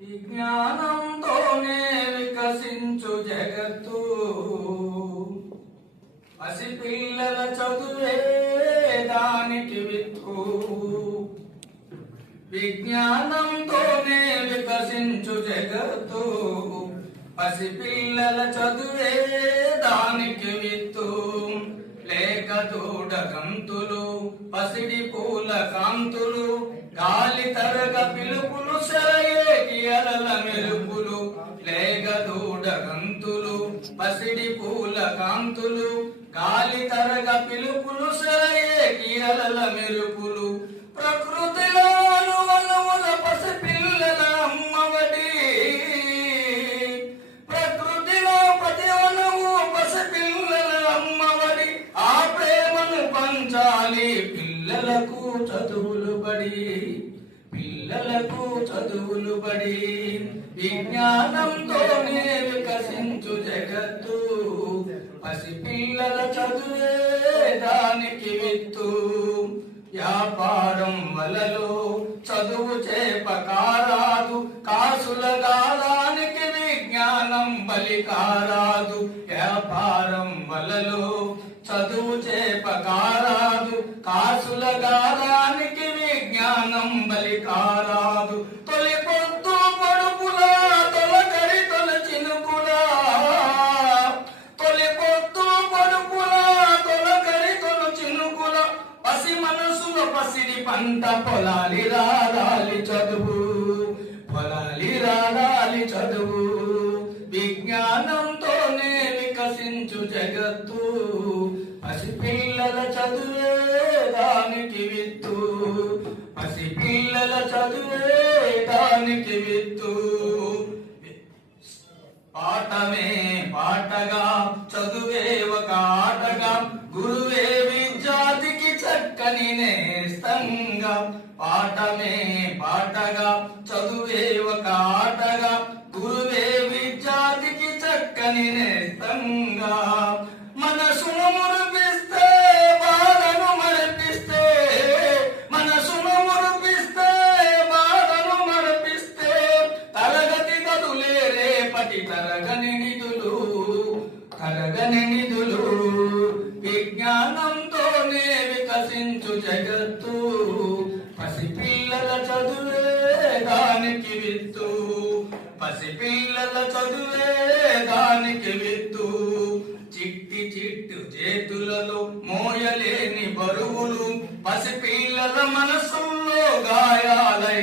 విజ్ఞానంతోనే వికసించు జగత్తు పసిపిల్లల చదువే దానికి విత్తు. విజ్ఞానంతోనే వికసించు జగత్తు పసిపిల్లల చదువే దానికి విత్తు. లేక దూడ గంతులు పసిడి పూల కాంతులు గాలి తరగ పిలుపులు సెలయేటి అలల మెరుపులు. లేక దూడ గంతులు పసిడి పూల కాంతులు గాలి తరగ పిలుపులు సెలయేటి అలల మెరుపులు. ప్రకృతిలో అనువనువుల పసిపిల్లల అమ్మవడి. ప్రకృతిలో ప్రతి అనువు పసిపిల్లల అమ్మవడి. ఆ ప్రేమను పంచాలి పిల్లలకు చదువులు బడి. పిల్లలకు చదువులు బడి. విజ్ఞానంతోనే వికసించు జగత్తు పసిపిల్లల చదువే దానికి విత్తు. వ్యాపారం వలలో చదువు చేపకారాదు. కాసుల గాలానికి విజ్ఞానం బలికారాదు. వ్యాపారం వలలో చదువు చేపకారాదు. కాసుల గాలానికి విజ్ఞానం బలికారాదు. తొలి పొద్దు పొడుపులా తొలకరి తొల చినుకులా. తొలి పొద్దు పొడుపులా తొలకరి తొల చినుకుల. పసి మనసుల పసిడి పంట పొలాలి రాలాలి చదువు. పొలాలి రాలాలి చదువు. విజ్ఞానంతోనే వికసించు జగత్తు పసిపిల్లల చదువే దానికి విత్తు. పసిపిల్లల చదువే దానికి విత్తు. పాఠమే పాటగా చదువే ఒక ఆటగా గురువే విద్యార్థికి చక్కని నేస్తంగా. పాఠమే పాటగా చదువే ఒక ఆటగా గురువే విద్యార్థికి చక్కని నేస్తంగా. మనసును మురిపిస్తే బాధను మరిపిస్తే. మనసును మురిపిస్తే బాధను మరిపిస్తే. తరగతి గదులే రేపటి తరగని నిధులు. తరగని నిధులు. విజ్ఞానంతోనే వికసించు జగత్తు పసిపిల్లల చదువే దానికి విత్తు. పసిపిల్లల చదువే దానికి విత్తు. చిట్టి చిట్టు చేతులలో మోయలేని బరువులు పసిపిల్లల మనసుల్లో గాయాలై